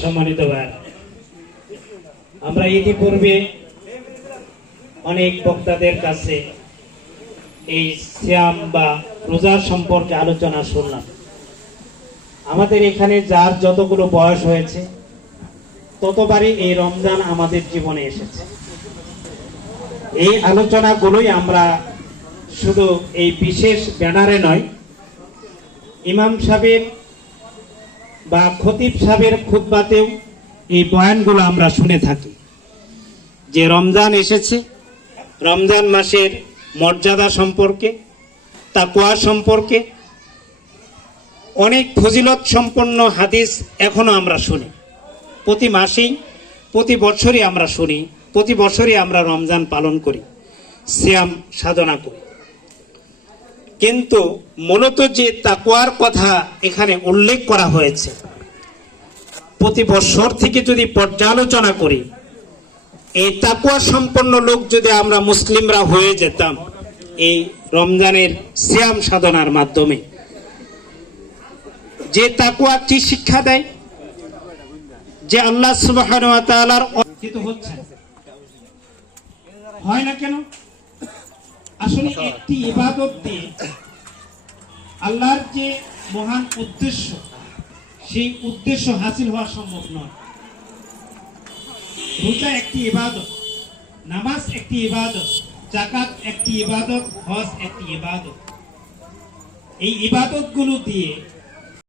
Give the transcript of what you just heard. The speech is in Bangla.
সম্মানিত ভাই, আমরা ইতিপূর্বে অনেক বক্তাদের কাছে এই সিয়াম বা রোজা সম্পর্কে আলোচনা শুনলাম। আমাদের এখানে যার যতগুলো বয়স হয়েছে ততবারই এই রমজান আমাদের জীবনে এসেছে। এই আলোচনাগুলোই আমরা শুধু এই বিশেষ ব্যানারে নয়, ইমাম সাহেবের বা খতিব সাহেবের খুতবাতেও এই বয়ানগুলো আমরা শুনে থাকি যে রমজান এসেছে, রমজান মাসের মর্যাদা সম্পর্কে, তাকওয়া সম্পর্কে অনেক ফজিলত সম্পন্ন হাদিস এখনো আমরা শুনি। প্রতি মাসেই, প্রতি বছরই আমরা শুনি, প্রতি বছরই আমরা রমজান পালন করি, সিয়াম সাধনা করি। কিন্তু মূলত যে তাকওয়ার কথা এখানে উল্লেখ করা হয়েছে, প্রতি বছর থেকে যদি পর্যালোচনা করি, এই তাকওয়া সম্পন্ন লোক যদি আমরা মুসলিমরা হয়ে যেতাম এই রমজানের সিয়াম সাধনার মাধ্যমে, যে তাকওয়া কি শিক্ষা দেয়, যে আল্লাহ সুবহানাহু ওয়া তাআলার অর্জিত হচ্ছে হয় না কেন? আসলে একটি ইবাদত দিয়ে আল্লাহর যে মহান উদ্দেশ্য, সেই উদ্দেশ্য হাসিল হওয়া সম্ভব নয়। রোজা একটি ইবাদত, নামাজ একটি ইবাদত, যাকাত একটি ইবাদত, হজ একটি ইবাদত। এই ইবাদতগুলো দিয়ে